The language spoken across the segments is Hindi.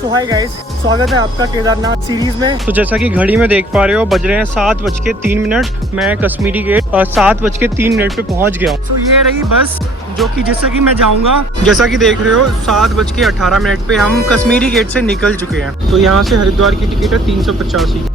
सो हाय गाइस, स्वागत है आपका केदारनाथ सीरीज में। तो जैसा कि घड़ी में देख पा रहे हो, बज रहे हैं 7:03। मैं कश्मीरी गेट 7:03 पे पहुंच गया हूँ। तो ये रही बस जो कि जिससे कि मैं जाऊंगा। जैसा कि देख रहे हो 7:18 पे हम कश्मीरी गेट से निकल चुके हैं। तो यहाँ से हरिद्वार की टिकट है 385,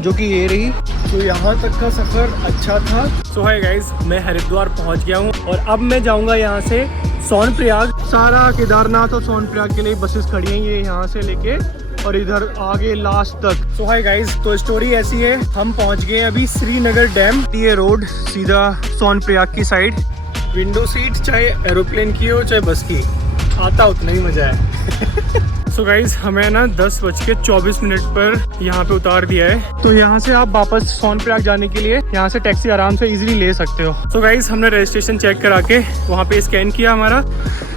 जो कि ये रही। तो यहाँ तक का सफ़र अच्छा था। सो हाय गाइस, मैं हरिद्वार पहुँच गया हूँ और अब मैं जाऊँगा यहाँ से सोनप्रयाग। सारा केदारनाथ और सोनप्रयाग के लिए बसेस खड़ी हैं, ये यहाँ से लेके और इधर आगे लास्ट तक। सो हाय गाइस, तो स्टोरी ऐसी है, हम पहुँच गए अभी श्रीनगर डैम। ये रोड सीधा सोनप्रयाग की साइड। विंडो सीट चाहे एरोप्लेन की हो चाहे बस की, आता उतना ही मज़ा है। सो गाइज, हमें ना 10:24 पर यहाँ पे उतार दिया है। तो यहाँ से आप वापस सोनप्रयाग जाने के लिए यहाँ से टैक्सी आराम से इजीली ले सकते हो। सो गाइज, हमने रजिस्ट्रेशन चेक करा के वहाँ पे स्कैन किया हमारा।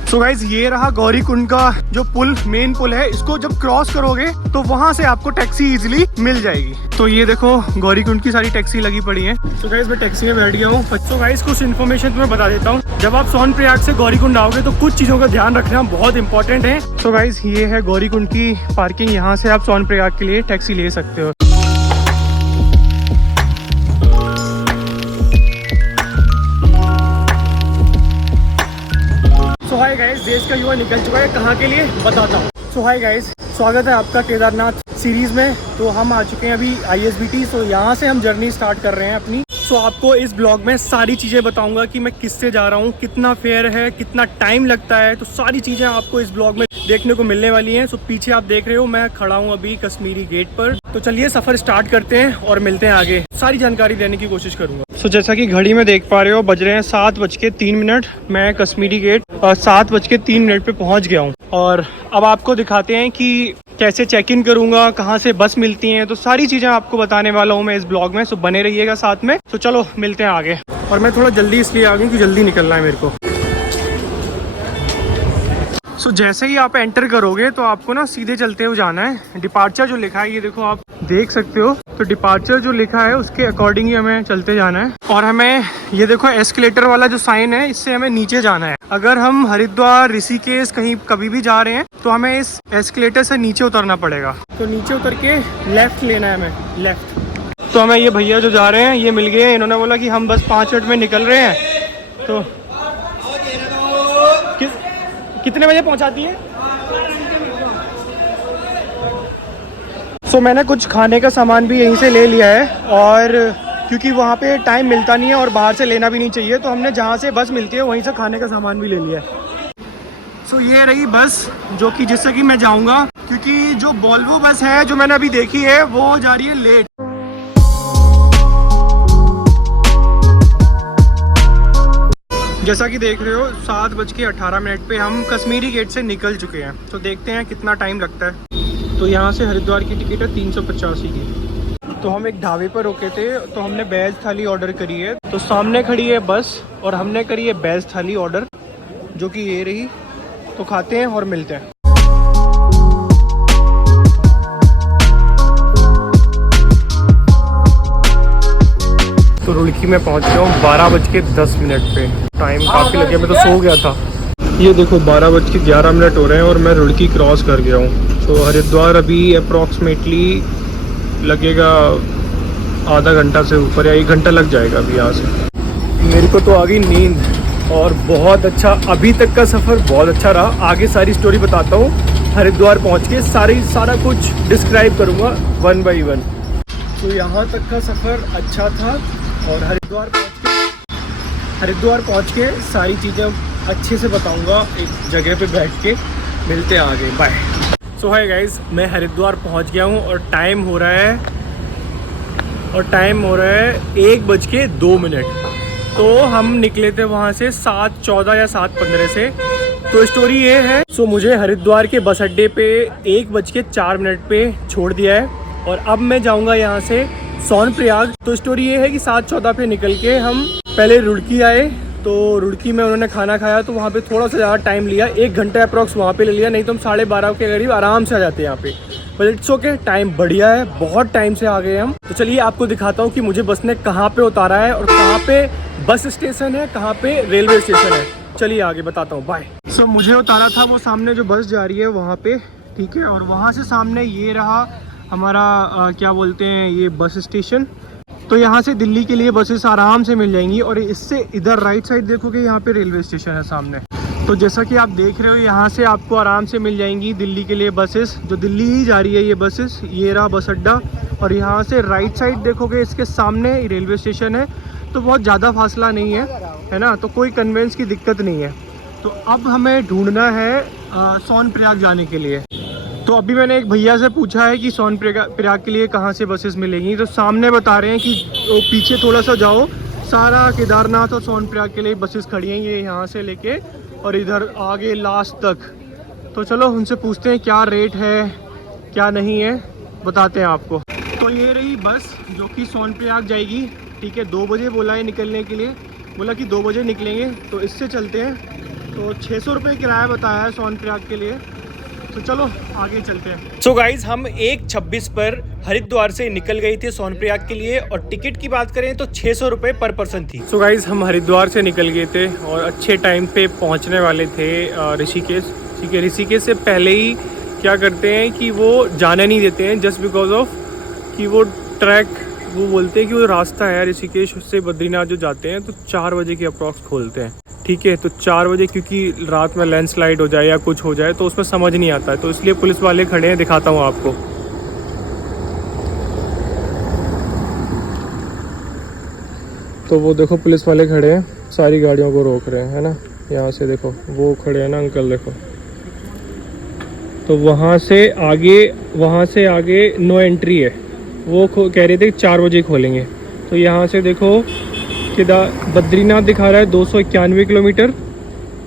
सो गाइज, ये रहा गौरीकुंड का जो पुल, मेन पुल है। इसको जब क्रॉस करोगे तो वहाँ से आपको टैक्सी इजीली मिल जाएगी। तो ये देखो गौरीकुंड की सारी टैक्सी लगी पड़ी है। तो गाइज, मैं टैक्सी में बैठ गया हूँ। तो गाइज, कुछ इन्फॉर्मेशन तुम्हें बता देता हूँ। जब आप सोनप्रयाग से गौरीकुंड आओगे तो कुछ चीज़ों का ध्यान रखना बहुत इंपॉर्टेंट है। तो गाइज, ये है गौरीकुंड की पार्किंग। यहाँ से आप सोनप्रयाग के लिए टैक्सी ले सकते हो। सो हाय गाइस, देश का युवा निकल चुका है। कहाँ के लिए बताता हूँ। सो हाय गाइस, स्वागत है आपका केदारनाथ सीरीज में। तो हम आ चुके हैं अभी ISBT। सो यहाँ से हम जर्नी स्टार्ट कर रहे हैं अपनी। सो आपको इस ब्लॉग में सारी चीज़ें बताऊंगा कि मैं किससे जा रहा हूँ, कितना फेयर है, कितना टाइम लगता है। तो सारी चीज़ें आपको इस ब्लॉग में देखने को मिलने वाली हैं। सो पीछे आप देख रहे हो, मैं खड़ा हूँ अभी कश्मीरी गेट पर। तो चलिए सफ़र स्टार्ट करते हैं और मिलते हैं आगे। सारी जानकारी देने की कोशिश करूँगा। सो जैसा कि घड़ी में देख पा रहे हो, बज रहे हैं 7:03। मैं कश्मीरी गेट 7:03 पे पहुँच गया हूँ। और अब आपको दिखाते हैं कि कैसे चेक इन करूँगा, कहाँ से बस मिलती हैं। तो सारी चीज़ें आपको बताने वाला हूँ मैं इस ब्लॉग में। सो बने रहिएगा साथ में। तो चलो मिलते हैं आगे। और मैं थोड़ा जल्दी इसलिए आ गया कि जल्दी निकलना है मेरे को। सो जैसे ही आप एंटर करोगे तो आपको ना सीधे चलते हुए जाना है। डिपार्चर जो लिखा है, ये देखो आप देख सकते हो। तो डिपार्चर जो लिखा है उसके अकॉर्डिंग ही हमें चलते जाना है। और हमें ये देखो एस्केलेटर वाला जो साइन है, इससे हमें नीचे जाना है। अगर हम हरिद्वार, ऋषिकेश कहीं कभी भी जा रहे हैं तो हमें इस एस्केलेटर से नीचे उतरना पड़ेगा। तो नीचे उतर के लेफ्ट लेना है हमें, लेफ्ट। तो हमें ये भैया जो जा रहे हैं ये मिल गए। इन्होंने बोला कि हम बस 5 मिनट में निकल रहे हैं। तो कितने बजे पहुंचाती है? सो मैंने कुछ खाने का सामान भी यहीं से ले लिया है। और क्योंकि वहाँ पे टाइम मिलता नहीं है और बाहर से लेना भी नहीं चाहिए, तो हमने जहाँ से बस मिलती है वहीं से खाने का सामान भी ले लिया है। सो ये रही बस जो कि जिससे कि मैं जाऊँगा। क्योंकि जो वोल्वो बस है जो मैंने अभी देखी है वो जा रही है लेट। जैसा कि देख रहे हो 7:18 पे हम कश्मीरी गेट से निकल चुके हैं। तो देखते हैं कितना टाइम लगता है। तो यहाँ से हरिद्वार की टिकट है 385 की। तो हम एक ढाबे पर रुके थे, तो हमने वेज थाली ऑर्डर करी है। तो सामने खड़ी है बस और हमने करी है वेज थाली ऑर्डर, जो कि ये रही। तो खाते हैं और मिलते हैं। तो रुड़की में पहुंच गया हूँ 12:10 पे। टाइम काफ़ी लगे, मैं तो सो गया था। ये देखो 12:11 हो रहे हैं और मैं रुड़की क्रॉस कर गया हूँ। तो हरिद्वार अभी अप्रॉक्सीमेटली लगेगा आधा घंटा से ऊपर या 1 घंटा लग जाएगा अभी यहाँ से। मेरे को तो आ गई नींद और बहुत अच्छा, अभी तक का सफ़र बहुत अच्छा रहा। आगे सारी स्टोरी बताता हूँ। हरिद्वार पहुँच के सारा कुछ डिस्क्राइब करूँगा 1 by 1। तो यहाँ तक का सफ़र अच्छा था और हरिद्वार पहुँच के सारी चीज़ें अच्छे से बताऊंगा एक जगह पे बैठ के। मिलते हैं आगे, बाय। सो हाय गाइस, मैं हरिद्वार पहुँच गया हूँ और टाइम हो रहा है 1:02। तो हम निकले थे वहाँ से 7:14 या 7:15 से। तो स्टोरी ये है, सो मुझे हरिद्वार के बस अड्डे पे 1:04 पे छोड़ दिया है और अब मैं जाऊँगा यहाँ से सोनप्रयाग। तो स्टोरी ये है कि 7:14 पे निकल के हम पहले रुड़की आए। तो रुड़की में उन्होंने खाना खाया, तो वहाँ पे थोड़ा सा ज़्यादा टाइम लिया, 1 घंटा अप्रॉक्स वहाँ पे ले लिया। नहीं तो हम 12:30 के करीब आराम से आ जाते हैं यहाँ पे। बट इट्स ओके, टाइम बढ़िया है, बहुत टाइम से आ गए हम। तो चलिए आपको दिखाता हूँ कि मुझे बस ने कहाँ पे उतारा है और कहाँ पे बस स्टेशन है, कहाँ पे रेलवे स्टेशन है। चलिए आगे बताता हूँ, बाय। सो मुझे उतारा था वो सामने जो बस जा रही है वहाँ पे, ठीक है। और वहाँ से सामने ये रहा हमारा क्या बोलते हैं ये बस स्टेशन। तो यहाँ से दिल्ली के लिए बसेस आराम से मिल जाएंगी। और इससे इधर राइट साइड देखोगे यहाँ पे रेलवे स्टेशन है सामने। तो जैसा कि आप देख रहे हो यहाँ से आपको आराम से मिल जाएंगी दिल्ली के लिए बसेस, जो दिल्ली ही जा रही है ये बसेस। ये रहा बस अड्डा। और यहाँ से राइट साइड देखोगे इसके सामने रेलवे स्टेशन है। तो बहुत ज़्यादा फासला नहीं है ना, तो कोई कन्वेंस की दिक्कत नहीं है। तो अब हमें ढूंढना है सोनप्रयाग जाने के लिए। तो अभी मैंने एक भैया से पूछा है कि सोनप्रयाग के लिए कहाँ से बसेस मिलेंगी। तो सामने बता रहे हैं कि पीछे थोड़ा सा जाओ, सारा केदारनाथ और सोनप्रयाग के लिए बसेस खड़ी हैं ये यहाँ से लेके और इधर आगे लास्ट तक। तो चलो उनसे पूछते हैं क्या रेट है क्या नहीं है, बताते हैं आपको। तो ये रही बस जो कि सोनप्रयाग जाएगी। ठीक है, 2 बजे बोला है निकलने के लिए, बोला कि 2 बजे निकलेंगे। तो इससे चलते हैं। तो 600 रुपये किराया बताया है सोनप्रयाग के लिए। तो चलो आगे चलते हैं। सो गाइज हम 1:26 पर हरिद्वार से निकल गए थे सोनप्रयाग के लिए और टिकट की बात करें तो 600 रुपये पर पर्सन थी। सो गाइज हम हरिद्वार से निकल गए थे और अच्छे टाइम पे पहुंचने वाले थे ऋषिकेश। ठीक है, ऋषिकेश से पहले ही क्या करते हैं कि वो जाने नहीं देते हैं जस्ट बिकॉज ऑफ कि वो ट्रैक, वो बोलते हैं कि वो रास्ता है ऋषिकेश से बद्रीनाथ जो जाते हैं तो 4 बजे के अप्रॉक्स खोलते हैं। ठीक है, तो 4 बजे क्योंकि रात में लैंडस्लाइड हो जाए या कुछ हो जाए तो उसमें समझ नहीं आता है, तो इसलिए पुलिस वाले खड़े हैं, दिखाता हूँ आपको। तो वो देखो पुलिस वाले खड़े हैं, सारी गाड़ियों को रोक रहे हैं, है ना। यहाँ से देखो वो खड़े हैं ना अंकल, देखो। तो वहाँ से आगे नो एंट्री है। वो कह रहे थे 4 बजे खोलेंगे। तो यहाँ से देखो बद्रीनाथ दिखा रहा है 291 किलोमीटर,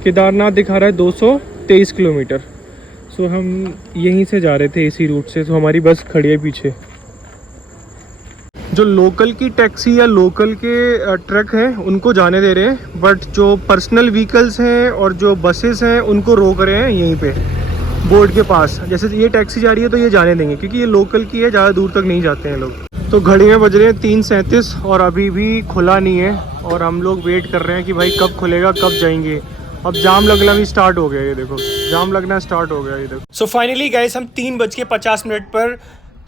केदारनाथ दिखा रहा है 223 किलोमीटर। सो हम यहीं से जा रहे थे इसी रूट से। तो हमारी बस खड़ी है पीछे। जो लोकल की टैक्सी या लोकल के ट्रक हैं उनको जाने दे रहे हैं, बट जो पर्सनल व्हीकल्स हैं और जो बसेस हैं उनको रोक रहे हैं यहीं पे बोर्ड के पास। जैसे ये टैक्सी जा रही है तो ये जाने देंगे क्योंकि ये लोकल की है, ज़्यादा दूर तक नहीं जाते हैं लोग। तो घड़ी में बज रहे हैं 3:37 और अभी भी खुला नहीं है और हम लोग वेट कर रहे हैं कि भाई कब खुलेगा, कब जाएंगे। अब जाम लगना भी स्टार्ट हो गया, ये देखो जाम लगना स्टार्ट हो गया, ये देखो। सो फाइनली गाइस हम 3:50 पर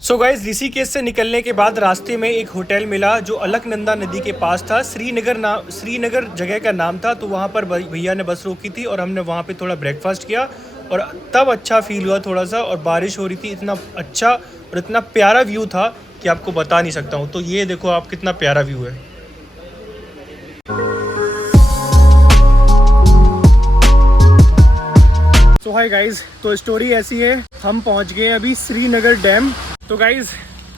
सो गाइस ऋषिकेश से निकलने के बाद रास्ते में एक होटल मिला जो अलकनंदा नदी के पास था। श्रीनगर जगह का नाम था। तो वहाँ पर भैया ने बस रोकी थी और हमने वहाँ पे थोड़ा ब्रेकफास्ट किया और तब अच्छा फील हुआ थोड़ा सा। और बारिश हो रही थी, इतना अच्छा और इतना प्यारा व्यू था कि आपको बता नहीं सकता हूँ। तो ये देखो आप कितना प्यारा व्यू है। तो हाय गाइज, तो स्टोरी ऐसी है, हम पहुँच गए अभी श्रीनगर डैम। तो गाइज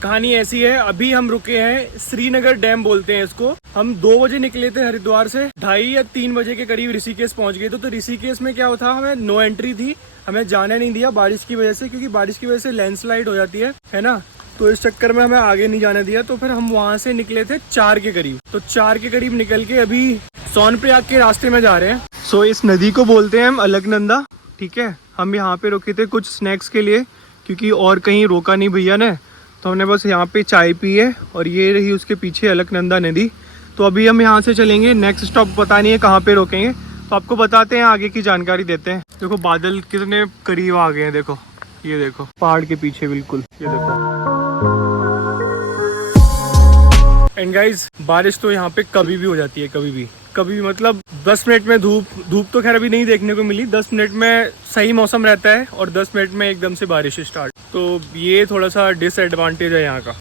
कहानी ऐसी है, अभी हम रुके हैं श्रीनगर डैम बोलते हैं इसको। हम 2 बजे निकले थे हरिद्वार से, 2:30 या 3 बजे के करीब ऋषिकेश पहुंच गए। तो ऋषिकेश में क्या होता, हमें नो एंट्री थी, हमें जाने नहीं दिया बारिश की वजह से, क्योंकि बारिश की वजह से लैंडस्लाइड हो जाती है ना। तो इस चक्कर में हमें आगे नहीं जाने दिया। तो फिर हम वहां से निकले थे 4 के करीब। तो 4 के करीब निकल के अभी सोनप्रयाग के रास्ते में जा रहे हैं। सो इस नदी को बोलते हैं हम अलकनंदा। ठीक है, हम यहाँ पे रुके थे कुछ स्नैक्स के लिए क्योंकि और कहीं रोका नहीं भैया ने। तो हमने बस यहाँ पे चाय पी है और ये रही उसके पीछे अलकनंदा नदी। तो अभी हम यहाँ से चलेंगे, नेक्स्ट स्टॉप पता नहीं है कहाँ पे रोकेंगे। तो आपको बताते हैं, आगे की जानकारी देते हैं। देखो बादल कितने करीब आ गए हैं, देखो ये देखो पहाड़ के पीछे बिल्कुल, ये देखो। एंड गाइज बारिश तो यहाँ पे कभी भी हो जाती है, कभी भी मतलब 10 मिनट में धूप तो खैर अभी नहीं देखने को मिली। 10 मिनट में सही मौसम रहता है और 10 मिनट में एकदम से बारिश स्टार्ट। तो ये थोड़ा सा डिसएडवांटेज है यहाँ का।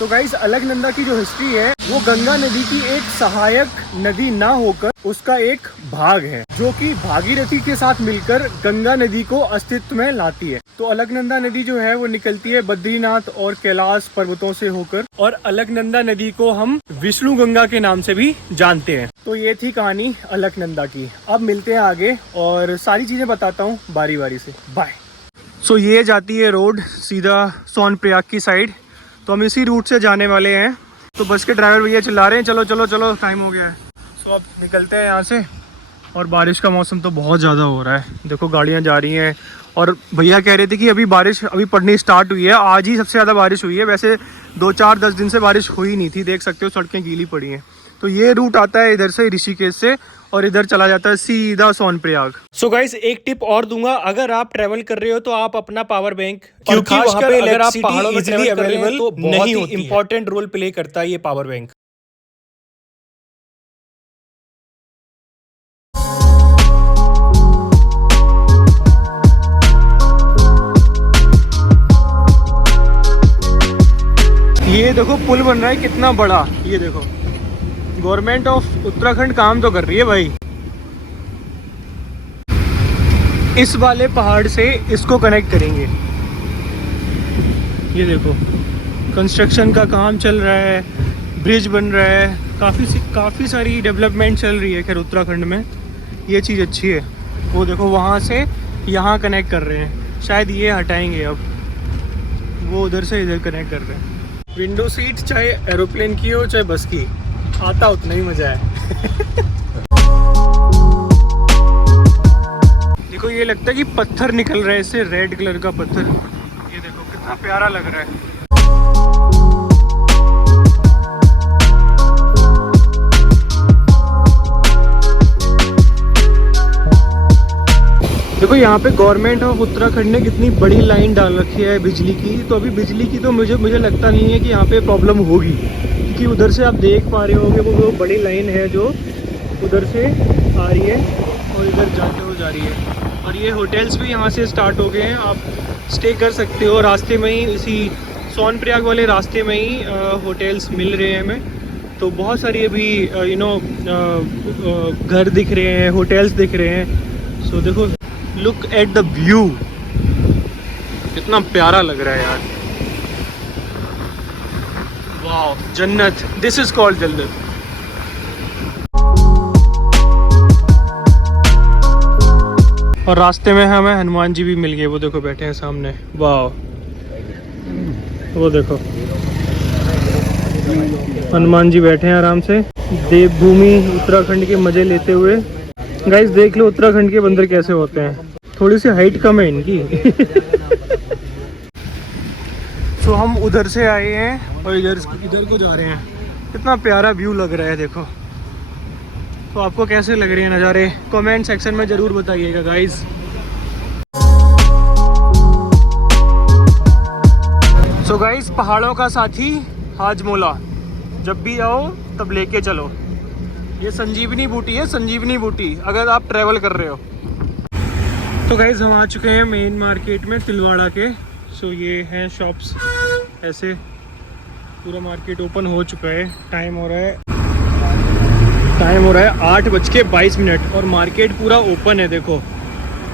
तो गाइस अलकनंदा की जो हिस्ट्री है वो गंगा नदी की एक सहायक नदी ना होकर उसका एक भाग है, जो कि भागीरथी के साथ मिलकर गंगा नदी को अस्तित्व में लाती है। तो अलकनंदा नदी जो है वो निकलती है बद्रीनाथ और कैलाश पर्वतों से होकर, और अलकनंदा नदी को हम विष्णु गंगा के नाम से भी जानते हैं। तो ये थी कहानी अलकनंदा की। अब मिलते हैं आगे और सारी चीजें बताता हूँ बारी बारी से। बाय। सो ये जाती है रोड सीधा सोनप्रयाग की साइड। तो हम इसी रूट से जाने वाले हैं। तो बस के ड्राइवर भैया चिल्ला रहे हैं चलो चलो चलो, टाइम हो गया है। सो अब निकलते हैं यहाँ से। और बारिश का मौसम तो बहुत ज़्यादा हो रहा है, देखो गाड़ियाँ जा रही हैं। और भैया कह रहे थे कि अभी बारिश अभी पड़नी स्टार्ट हुई है, आज ही सबसे ज़्यादा बारिश हुई है। वैसे 2-4-10 दिन से बारिश हुई नहीं थी, देख सकते हो सड़कें गीली पड़ी हैं। तो ये रूट आता है इधर से ऋषिकेश से और इधर चला जाता है सीधा सोनप्रयाग। सो गाइस एक टिप और दूंगा, अगर आप ट्रैवल कर रहे हो तो आप अपना पावर बैंक, क्योंकि वहाँ पे अगर आप पहाड़ों में इजीली अवेलेबल तो नहीं होती, इंपॉर्टेंट रोल प्ले करता है ये पावर बैंक। ये देखो पुल बन रहा है कितना बड़ा, ये देखो गवर्नमेंट ऑफ उत्तराखंड काम तो कर रही है भाई। इस वाले पहाड़ से इसको कनेक्ट करेंगे। ये देखो कंस्ट्रक्शन का काम चल रहा है, ब्रिज बन रहा है, काफ़ी सारी डेवलपमेंट चल रही है खैर उत्तराखंड में, ये चीज़ अच्छी है। वो देखो वहाँ से यहाँ कनेक्ट कर रहे हैं, शायद ये हटाएंगे अब, वो उधर से इधर कनेक्ट कर रहे हैं। विंडो सीट चाहे एरोप्लेन की हो चाहे बस की, आता उतना ही मज़ा है। देखो ये लगता है कि पत्थर निकल रहा है इससे, रेड कलर का पत्थर, ये देखो कितना प्यारा लग रहा है। देखो यहाँ पे गवर्नमेंट ऑफ उत्तराखंड ने कितनी बड़ी लाइन डाल रखी है बिजली की, तो अभी बिजली की तो मुझे लगता नहीं है कि यहाँ पे प्रॉब्लम होगी, क्योंकि उधर से आप देख पा रहे होंगे वो बड़ी लाइन है जो उधर से आ रही है और इधर जाते हुए जा रही है। और ये होटल्स भी यहाँ से स्टार्ट हो गए हैं, आप स्टे कर सकते हो रास्ते में ही, इसी सोनप्रयाग वाले रास्ते में ही होटल्स मिल रहे हैं हमें। तो बहुत सारी अभी घर दिख रहे हैं, होटल्स दिख रहे हैं। सो देखो लुक एट द व्यू, कितना प्यारा लग रहा है यार, वाह जन्नत, दिस इज कॉल्ड जन्नत। और रास्ते में हमें हनुमान जी भी मिल गए, वो देखो बैठे हैं सामने, वाह वो देखो हनुमान जी बैठे हैं आराम से, देवभूमि उत्तराखंड के मजे लेते हुए। गाइस देख लो उत्तराखंड के बंदर कैसे होते हैं, थोड़ी सी हाइट कम है इनकी। तो हम उधर से आए हैं और इधर को जा रहे हैं, कितना प्यारा व्यू लग रहा है देखो। तो आपको कैसे लग रहे हैं नज़ारे, कमेंट सेक्शन में ज़रूर बताइएगा गाइस। सो गाइस पहाड़ों का साथी हाजमोला, जब भी आओ तब लेके चलो, ये संजीवनी बूटी है, संजीवनी बूटी, अगर आप ट्रैवल कर रहे हो। तो गाइस हम आ चुके हैं मेन मार्केट में तिलवाड़ा के। सो ये हैं शॉप्स, ऐसे पूरा मार्केट ओपन हो चुका है। टाइम हो रहा है 8:22 और मार्केट पूरा ओपन है। देखो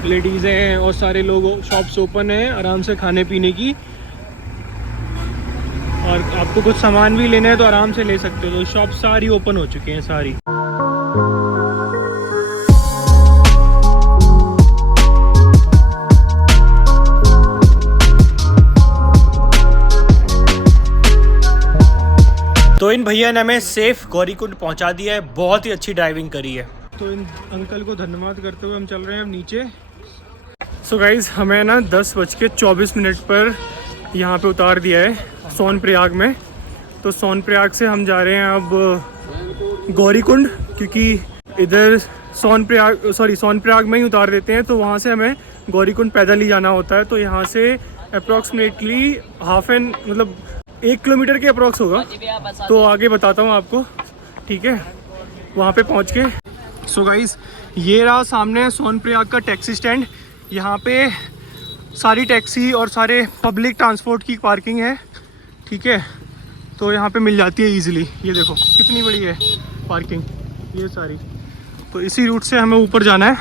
लेडीज़ें हैं और सारे लोग, शॉप्स ओपन है आराम से खाने पीने की, और आपको कुछ सामान भी लेना है तो आराम से ले सकते हो। तो शॉप सारी ओपन हो चुकी हैं सारी। तो इन भैया ने हमें सेफ गौरीकुंड पहुंचा दिया है, बहुत ही अच्छी ड्राइविंग करी है। तो इन अंकल को धन्यवाद करते हुए हम चल रहे हैं अब नीचे। सो गाइज हमें ना 10:24 पर यहाँ पे उतार दिया है सोनप्रयाग में। तो सोनप्रयाग से हम जा रहे हैं अब गौरीकुंड, क्योंकि इधर सोनप्रयाग में ही उतार देते हैं, तो वहाँ से हमें गौरीकुंड पैदल ही जाना होता है। तो यहाँ से अप्रॉक्सीमेटली 1 किलोमीटर के अप्रॉक्स होगा, तो आगे बताता हूँ आपको, ठीक है, वहाँ पे पहुँच के। सो गाइस ये रहा सामने सोनप्रयाग का टैक्सी स्टैंड, यहाँ पे सारी टैक्सी और सारे पब्लिक ट्रांसपोर्ट की पार्किंग है, ठीक है। तो यहाँ पे मिल जाती है इजीली, ये देखो कितनी बड़ी है पार्किंग ये सारी। तो इसी रूट से हमें ऊपर जाना है,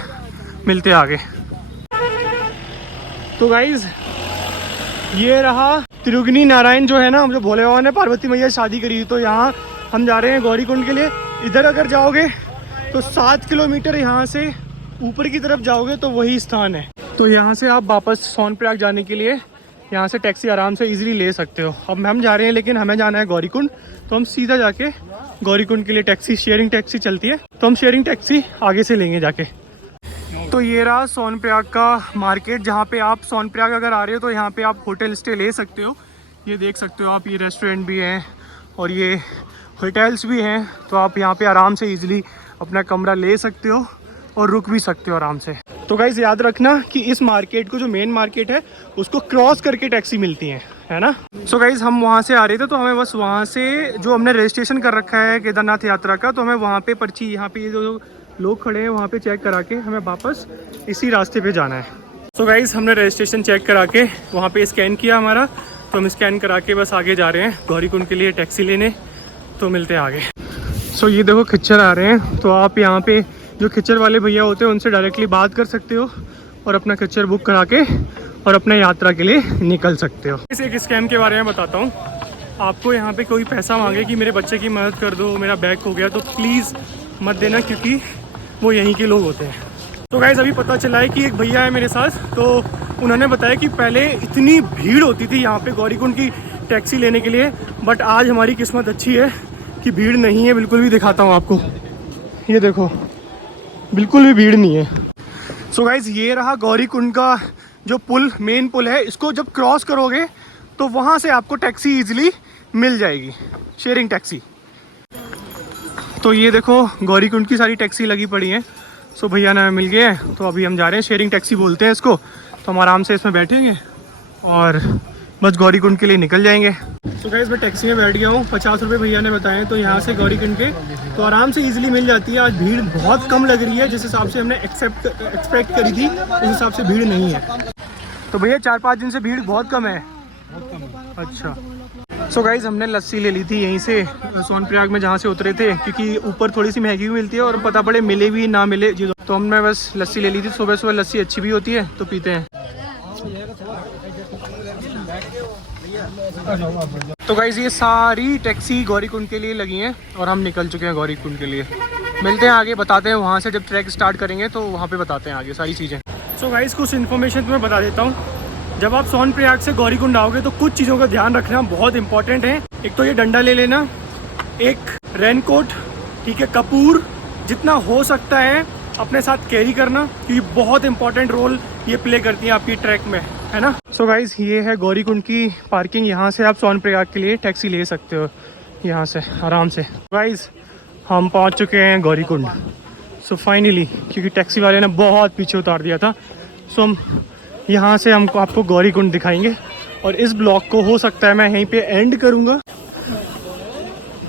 मिलते हैं आगे। तो गाइस ये रहा त्रिगुनी नारायण जो है ना, जो भोले बाबा ने पार्वती मैया शादी करी, तो यहाँ हम जा रहे हैं गौरीकुंड के लिए। इधर अगर जाओगे तो 7 किलोमीटर यहाँ से ऊपर की तरफ जाओगे तो वही स्थान है। तो यहाँ से आप वापस सोनप्रयाग जाने के लिए यहाँ से टैक्सी आराम से इजीली ले सकते हो। अब हम जा रहे हैं लेकिन हमें जाना है गौरीकुंड, तो हम सीधा जाके गौरीकुंड के लिए टैक्सी, शेयरिंग टैक्सी चलती है, तो हम शेयरिंग टैक्सी आगे से लेंगे जाके। तो ये रहा सोनप्रयाग का मार्केट, जहाँ पे आप सोनप्रयाग अगर आ रहे हो तो यहाँ पे आप होटल स्टे ले सकते हो। ये देख सकते हो आप, ये रेस्टोरेंट भी हैं और ये होटल्स भी हैं, तो आप यहाँ पे आराम से इजीली अपना कमरा ले सकते हो और रुक भी सकते हो आराम से। तो गाइस याद रखना कि इस मार्केट को, जो मेन मार्केट है, उसको क्रॉस करके टैक्सी मिलती है ना। सो गाइस हम वहाँ से आ रहे थे, तो हमें बस वहाँ से, जो हमने रजिस्ट्रेशन कर रखा है केदारनाथ यात्रा का, तो हमें वहाँ पे पर्ची, यहाँ पे जो लोग खड़े हैं वहाँ पे चेक करा के हमें वापस इसी रास्ते पे जाना है। सो गाइस हमने रजिस्ट्रेशन चेक करा के वहाँ पे स्कैन किया हमारा, तो हम स्कैन करा के बस आगे जा रहे हैं गौरीकुंड के लिए टैक्सी लेने। तो मिलते हैं आगे। सो ये देखो खच्चर आ रहे हैं, तो आप यहाँ पे जो खच्चर वाले भैया होते हैं उनसे डायरेक्टली बात कर सकते हो और अपना खच्चर बुक करा के और अपने यात्रा के लिए निकल सकते हो। इस एक स्कैम के बारे में बताता हूँ आपको। यहाँ पे कोई पैसा मांगे कि मेरे बच्चे की मदद कर दो, मेरा बैग खो गया, तो प्लीज़ मत देना, क्योंकि वो यहीं के लोग होते हैं। तो गाइस अभी पता चला है कि एक भैया है मेरे साथ, तो उन्होंने बताया कि पहले इतनी भीड़ होती थी यहाँ पे गौरीकुंड की टैक्सी लेने के लिए, बट आज हमारी किस्मत अच्छी है कि भीड़ नहीं है बिल्कुल भी। दिखाता हूँ आपको, ये देखो बिल्कुल भी भीड़ नहीं है। सो गाइस ये रहा गौरीकुंड का जो पुल, मेन पुल है। इसको जब क्रॉस करोगे तो वहाँ से आपको टैक्सी ईजिली मिल जाएगी, शेयरिंग टैक्सी। तो ये देखो गौरीकुंड की सारी टैक्सी लगी पड़ी हैं। सो भैया ना मिल गए हैं, तो अभी हम जा रहे हैं, शेयरिंग टैक्सी बोलते हैं इसको। तो हम आराम से इसमें बैठेंगे और बस गौरीकुंड के लिए निकल जाएंगे। तो गाइस मैं टैक्सी में बैठ गया हूँ, 50 रुपये भैया ने बताए, तो यहाँ से गौरीकुंड के तो आराम से इजीली मिल जाती है। आज भीड़ बहुत कम लग रही है, जिस हिसाब से हमने एक्सपेक्ट करी थी उस हिसाब से भीड़ नहीं है। तो भैया 4-5 दिन से भीड़ बहुत कम है। अच्छा। सो गाइस हमने लस्सी ले ली थी यहीं से सोनप्रयाग में जहाँ से उतरे थे, क्योंकि ऊपर थोड़ी सी महंगी भी मिलती है और पता पड़े मिले भी ना मिले चीज़ों, तो हमने बस लस्सी ले ली थी। सुबह सुबह लस्सी अच्छी भी होती है, तो पीते हैं। तो गाइस ये सारी टैक्सी गौरीकुंड के लिए लगी हैं और हम निकल चुके हैं गौरीकुंड के लिए। मिलते हैं आगे, बताते हैं वहाँ से जब ट्रैक स्टार्ट करेंगे तो वहाँ पे बताते हैं आगे सारी चीज़ें। सो गाइस कुछ इन्फॉर्मेशन तुम्हें बता देता हूँ। जब आप सोनप्रयाग से गौरीकुंड आओगे तो कुछ चीज़ों का ध्यान रखना बहुत इंपॉर्टेंट है। एक तो ये डंडा ले लेना, एक रेनकोट, ठीक है, कपूर जितना हो सकता है अपने साथ कैरी करना, क्योंकि बहुत इंपॉर्टेंट रोल ये प्ले करती है आपकी ट्रैक में, है ना। सो गाइस ये है गौरीकुंड की पार्किंग, यहाँ से आप सोनप्रयाग के लिए टैक्सी ले सकते हो यहाँ से आराम से। गाइस हम पहुँच चुके हैं गौरीकुंड। सो फाइनली, क्योंकि टैक्सी वाले ने बहुत पीछे उतार दिया था, सो हम यहाँ से हमको आपको गौरीकुंड दिखाएंगे। और इस ब्लॉग को हो सकता है मैं यहीं पे एंड करूँगा।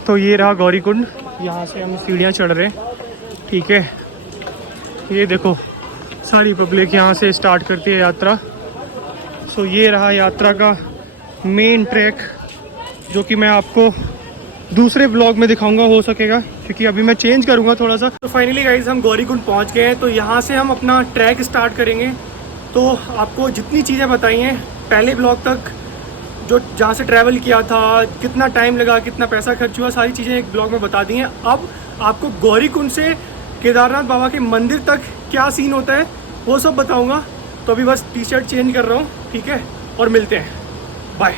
तो ये रहा गौरीकुंड, यहाँ से हम सीढ़ियाँ चढ़ रहे हैं, ठीक है। ये देखो सारी पब्लिक यहाँ से स्टार्ट करती है यात्रा। सो ये रहा यात्रा का मेन ट्रैक, जो कि मैं आपको दूसरे ब्लॉग में दिखाऊंगा हो सकेगा, क्योंकि अभी मैं चेंज करूँगा थोड़ा सा। तो फाइनली गाइस हम गौरीकुंड पहुँच गए हैं, तो यहाँ से हम अपना ट्रैक स्टार्ट करेंगे। तो आपको जितनी चीज़ें बताई हैं पहले ब्लॉग तक, जो जहाँ से ट्रैवल किया था, कितना टाइम लगा, कितना पैसा खर्च हुआ, सारी चीज़ें एक ब्लॉग में बता दी हैं। अब आपको गौरीकुंड से केदारनाथ बाबा के मंदिर तक क्या सीन होता है वो सब बताऊंगा। तो अभी बस टी शर्ट चेंज कर रहा हूँ, ठीक है, और मिलते हैं, बाय।